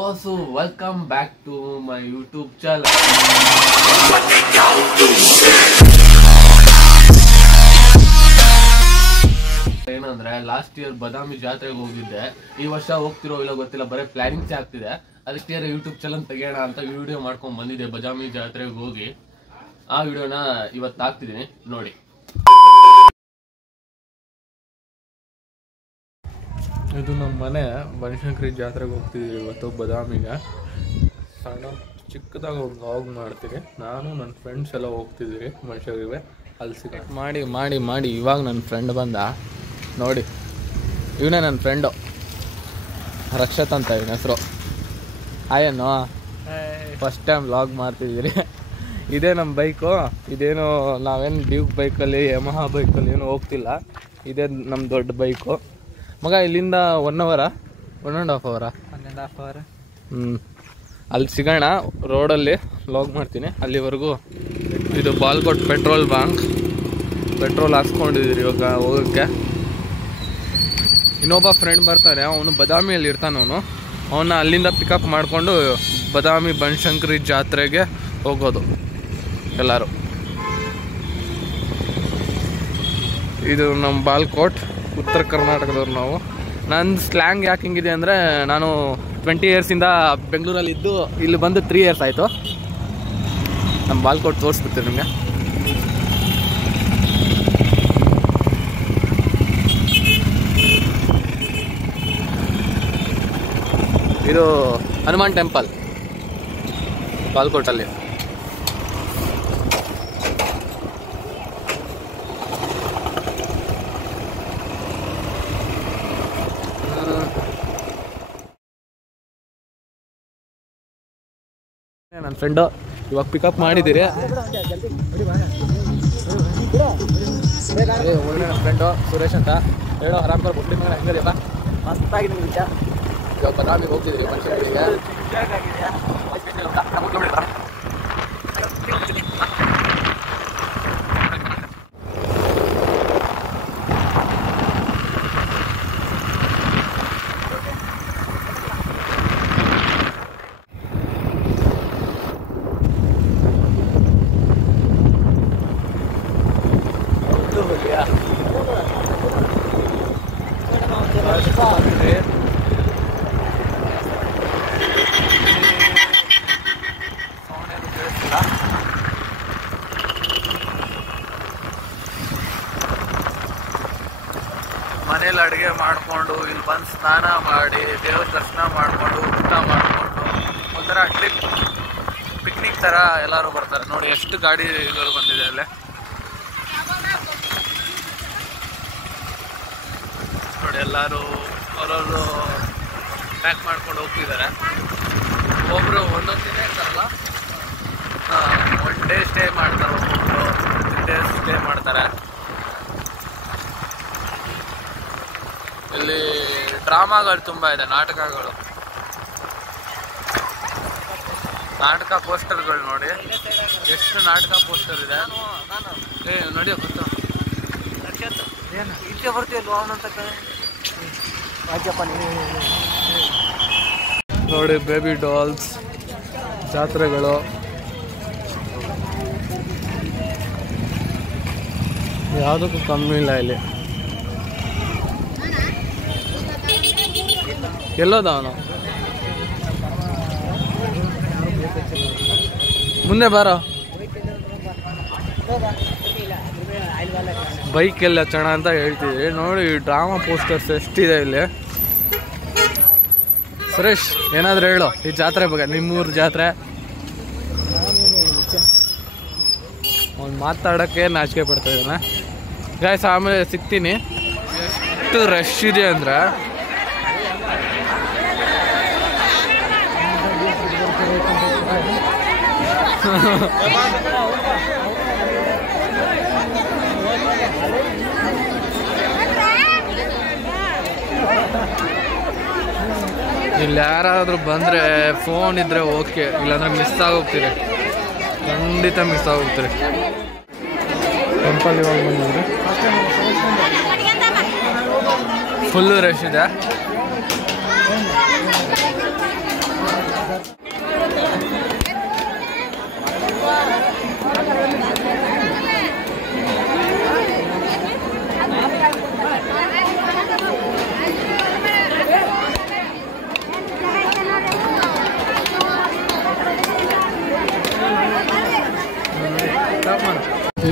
Posu, welcome back to my YouTube channel. ಏನಂದ್ರೆ last year ಬಾದಾಮಿ ಜಾತ್ರೆಗೆ ಹೋಗಿದ್ದೆ. ಈ ವರ್ಷ ಹೋಗ್ತಿರೋ ಇಲ್ಲ ಗೊತ್ತಿಲ್ಲ, ಬರೀ ಪ್ಲಾನಿಂಗ್ಸ್ ಆಗ್ತಿದೆ. ಅದಕ್ಕೆ ಯೂಟ್ಯೂಬ್ ಚಾನಲ್ ತೆಗೆಯೋಣ ಅಂತ ವಿಡಿಯೋ ಮಾಡ್ಕೊಂಡು ಬಂದಿದ್ದೆ. ಬಾದಾಮಿ ಜಾತ್ರೆಗೆ ಹೋಗಿ ಆ ವಿಡಿಯೋನ ಇವತ್ತು ಹಾಕ್ತಿದ್ದೀನಿ, ನೋಡಿ. ಇದು ನಮ್ಮ ಮನೆ. ಬನಶಂಕರಿ ಜಾತ್ರೆಗೆ ಹೋಗ್ತಿದ್ದೀವಿ ಇವತ್ತು ಬಾದಾಮಿಗೆ. ಸಣ್ಣ ಚಿಕ್ಕದಾಗ ಒಂದು ವ್ಲಾಗ್ ಮಾಡ್ತೀನಿ. ನಾನು ನನ್ನ ಫ್ರೆಂಡ್ಸ್ ಎಲ್ಲ ಹೋಗ್ತಿದ್ದೀವಿ ಬನಶಂಕರಿಗೆ. ಅಲ್ಲಿ ಸಿಲೆಕ್ಟ್ ಮಾಡಿ ಇವಾಗ ನನ್ನ ಫ್ರೆಂಡ್ ಬಂದ ನೋಡಿ. ಇವನೇ ನನ್ನ ಫ್ರೆಂಡು, ರಕ್ಷತ್ ಅಂತ ಇವನ ಹೆಸರು. ಆಯೇನು ಫಸ್ಟ್ ಟೈಮ್ ವ್ಲಾಗ್ ಮಾಡ್ತಿದ್ದೀರಿ. ಇದೇ ನಮ್ಮ ಬೈಕು. ಇದೇನು ನಾವೇನು ಡ್ಯೂಕ್ ಬೈಕಲ್ಲಿ ಯಮಹಾ ಬೈಕಲ್ಲಿ ಏನು ಹೋಗ್ತಿಲ್ಲ. ಇದೇ ನಮ್ಮ ದೊಡ್ಡ ಬೈಕು. ಮಗ ಇಲ್ಲಿಂದ 1 hour 1.5 hour 1.5 hour ಅಲ್ಲಿ ಸಿಗೋಣ. ರೋಡಲ್ಲಿ ವ್ಲಾಗ್ ಮಾಡ್ತೀನಿ. ಅಲ್ಲಿವರೆಗೂ ಇದು ಬಾಲ್ಕೋಟ್ ಪೆಟ್ರೋಲ್ ಬಂಕ್. ಪೆಟ್ರೋಲ್ ಹಾಕ್ಸ್ಕೊಂಡಿದ್ದೀರಿ ಇವಾಗ ಹೋಗೋಕ್ಕೆ. ಇನ್ನೊಬ್ಬ ಫ್ರೆಂಡ್ ಬರ್ತಾನೆ, ಅವನು ಬಾದಾಮಿಯಲ್ಲಿ ಇರ್ತಾನೆ. ಅವನ್ನ ಅಲ್ಲಿಂದ ಪಿಕಪ್ ಮಾಡಿಕೊಂಡು ಬಾದಾಮಿ ಬನಶಂಕರಿ ಜಾತ್ರೆಗೆ ಹೋಗೋದು ಎಲ್ಲರೂ. ಇದು ನಮ್ಮ ಬಾಲ್ಕೋಟ್, ಉತ್ತರ ಕರ್ನಾಟಕದವ್ರು ನಾವು. ನನ್ನ ಸ್ಲ್ಯಾಂಗ್ ಯಾಕೆ ಹಿಂಗಿದೆ ಅಂದರೆ, ನಾನು 20 yearsಯಿಂದ ಬೆಂಗಳೂರಲ್ಲಿ ಇದ್ದು ಇಲ್ಲಿ ಬಂದು 3 years ಆಯಿತು. ನಮ್ಮ ಬಾಲ್ಕೋಟ್ ತೋರಿಸ್ಬಿಡ್ತೀನಿ ನಿಮಗೆ. ಇದು ಹನುಮಾನ್ ಟೆಂಪಲ್ ಬಾಲ್ಕೋಟಲ್ಲಿ. ನನ್ನ ಫ್ರೆಂಡು ಇವಾಗ ಪಿಕಪ್ ಮಾಡಿದ್ದೀರಿ. ಒಳ್ಳೆ ನನ್ನ ಫ್ರೆಂಡು ಸುರೇಶ್ ಅಂತ. ಹೇಳೋ ಆರಾಮ್ಕರ್ ಬುಟ್ಟಿ ಮೇಲೆ ಹೆಂಗದಿಯಪ್ಪ? ಮಸ್ತಾಗಿದೆ ನಿಜ. ಇವಾಗ ಬಾದಾಮಿಗೆ ಹೋಗ್ತಿದ್ದೀರಿ ಬನಶಂಕರಿಗೆ. ಮನೇಲಿ ಅಡುಗೆ ಮಾಡಿಕೊಂಡು ಇಲ್ಲಿ ಬಂದು ಸ್ನಾನ ಮಾಡಿ ದೇವ್ರ ದರ್ಶನ ಮಾಡಿಕೊಂಡು ಊಟ ಮಾಡಿಕೊಂಡು ಒಂಥರ ಟ್ರಿಪ್ ಪಿಕ್ನಿಕ್ ಥರ ಎಲ್ಲರೂ ಬರ್ತಾರೆ. ನೋಡಿ ಎಷ್ಟು ಗಾಡಿಗಳು ಬಂದಿದೆ ಅಲ್ಲೇ. ನೋಡಿ ಎಲ್ಲರೂ ಅವರವರು ಪ್ಯಾಕ್ ಮಾಡ್ಕೊಂಡು ಹೋಗ್ತಿದ್ದಾರೆ. ಒಬ್ಬರು ಒಂದೊಂದು ದಿನ ಇರ್ತಾರಲ್ಲ, 1 day ಸ್ಟೇ ಮಾಡ್ತಾರೆ, ಒಬ್ಬೊಬ್ಬರು 3 days ಸ್ಟೇ ಮಾಡ್ತಾರೆ. ಇಲ್ಲಿ ಡ್ರಾಮಾಗಳು ತುಂಬ ಇದೆ, ನಾಟಕಗಳು, ನಾಟಕ ಪೋಸ್ಟರ್ಗಳು ನೋಡಿ ಎಷ್ಟು ನಾಟಕ ಪೋಸ್ಟರ್ ಇದೆ. ನೋಡಿ ಗೊತ್ತು ಏನು ಈಚೆ ಬರ್ತೀಯಲ್ವ ಅವನಂತ ನೋಡಿ. ಬೇಬಿ ಡಾಲ್ಸ್ ಜಾತ್ರೆಗಳು ಯಾವುದಕ್ಕೂ ಕಮ್ಮಿ ಇಲ್ಲ ಇಲ್ಲಿ. ಎಲ್ಲೋದ ಅವನು? ಮುಂದೆ ಬಾರೋ. ಬೈಕ್ ಎಲ್ಲ ಚಣ ಅಂತ ಹೇಳ್ತಿದ್ರಿ ನೋಡಿ. ಡ್ರಾಮಾ ಪೋಸ್ಟರ್ಸ್ ಎಷ್ಟಿದೆ ಇಲ್ಲಿ. ಸುರೇಶ್ ಏನಾದ್ರು ಹೇಳು ಈ ಜಾತ್ರೆ ಬಗ್ಗೆ, ನಿಮ್ಮೂರು ಜಾತ್ರೆ. ಅವ್ನು ಮಾತಾಡೋಕ್ಕೆ ನಾಚಿಕೆ ಪಡ್ತಾ ಇದ್ದಾನೆ. ಗಾಯ್ಸ್ ಆಮೇಲೆ ಸಿಗ್ತೀನಿ. ಎಷ್ಟು ರಶ್ ಇದೆ ಅಂದರೆ ಇಲ್ಲಿ ಯಾರಾದರೂ ಬಂದರೆ ಫೋನ್ ಇದ್ದರೆ ಓಕೆ, ಇಲ್ಲಾಂದರೆ ಮಿಸ್ ಆಗೋಗ್ತೀರಿ, ಖಂಡಿತ ಮಿಸ್ ಆಗೋಗ್ತೀರಿ. ಟೆಂಪಲ್ ಇವಾಗ ಬಂದಿದ್ರೆ ಫುಲ್ಲು ರಶ್ ಇದೆ.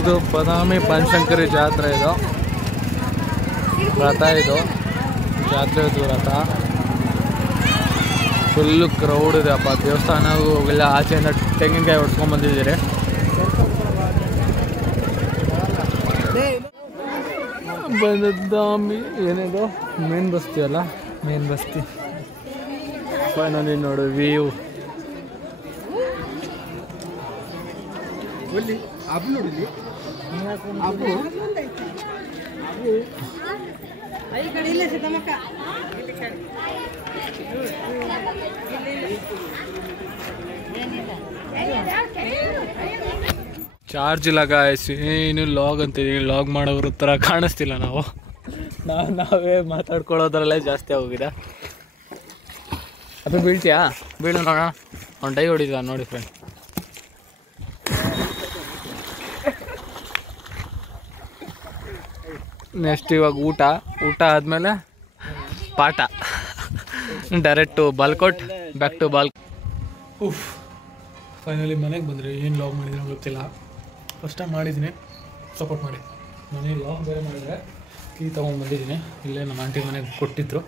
ಇದು ಬಾದಾಮಿ ಬನಶಂಕರಿ ಜಾತ್ರೆ, ಇದು ರಥ, ಇದು ಜಾತ್ರೆದು ರಥ. ಫುಲ್ಲು ಕ್ರೌಡ್ ಇದೆ ಅಪ್ಪ. ದೇವಸ್ಥಾನಗೂ ಹೋಗಿಲ್ಲ, ಆಚೆಯಿಂದ ತೆಂಗಿನಕಾಯಿ ಹೊಡ್ಸ್ಕೊಂಡು ಬಂದಿದ್ದೀರಿ. ಬಾದಾಮಿ ಏನಿದು ಮೇನ್ ಬಸ್ತಿ ಅಲ್ಲ, ಮೇನ್ ಬಸ್ತಿ. ಫೈನಲಿ ನೋಡು ವ್ಯೂ. ಚಾರ್ಜ್ ಇಲ್ಲ ಗಾಯ್ಸ್, ಏನು ಲಾಗ್ ಅಂತಿದ್ದೀನಿ. ಲಾಗ್ ಮಾಡೋದ್ರ ಥರ ಕಾಣಿಸ್ತಿಲ್ಲ ನಾವು. ನಾವೇ ಮಾತಾಡ್ಕೊಳ್ಳೋದ್ರಲ್ಲೇ ಜಾಸ್ತಿ ಆಗೋಗಿದೆ. ಅದು ಬೀಳ್ತೀಯಾ? ಬೀಳು ನೋಡೋಣ. ಅವ್ನು ಡೈ ಹೊಡಿದ ನೋಡಿ ಫ್ರೆಂಡ್. ನೆಕ್ಸ್ಟ್ ಇವಾಗ ಊಟ ಆದಮೇಲೆ ಪಾಠ. ಡೈರೆಕ್ಟು ಬಾಲ್ಕೋಟ್, ಬ್ಯಾಕ್ ಟು ಬಾಲ್. ಫೈನಲಿ ಮನೆಗೆ ಬಂದರೆ ಏನು ಲಾಗ್ ಮಾಡಿದ್ರೆ ಗೊತ್ತಿಲ್ಲ. ಫಸ್ಟ್ ಟೈಮ್ ಮಾಡಿದ್ದೀನಿ, ಸಪೋರ್ಟ್ ಮಾಡಿ. ಮನೆ ಲಾಗ್ ಬೇರೆ ಮಾಡಿದರೆ ಕೀ ತೊಗೊಂಡ್ಬಂದಿದ್ದೀನಿ. ಇಲ್ಲೇ ನಮ್ಮ ಆಂಟಿ ಮನೆಗೆ ಕೊಟ್ಟಿದ್ರು.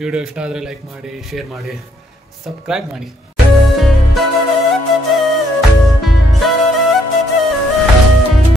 ವಿಡಿಯೋ ಇಷ್ಟ ಆದರೆ ಲೈಕ್ ಮಾಡಿ, ಶೇರ್ ಮಾಡಿ, ಸಬ್ಸ್ಕ್ರೈಬ್ ಮಾಡಿ.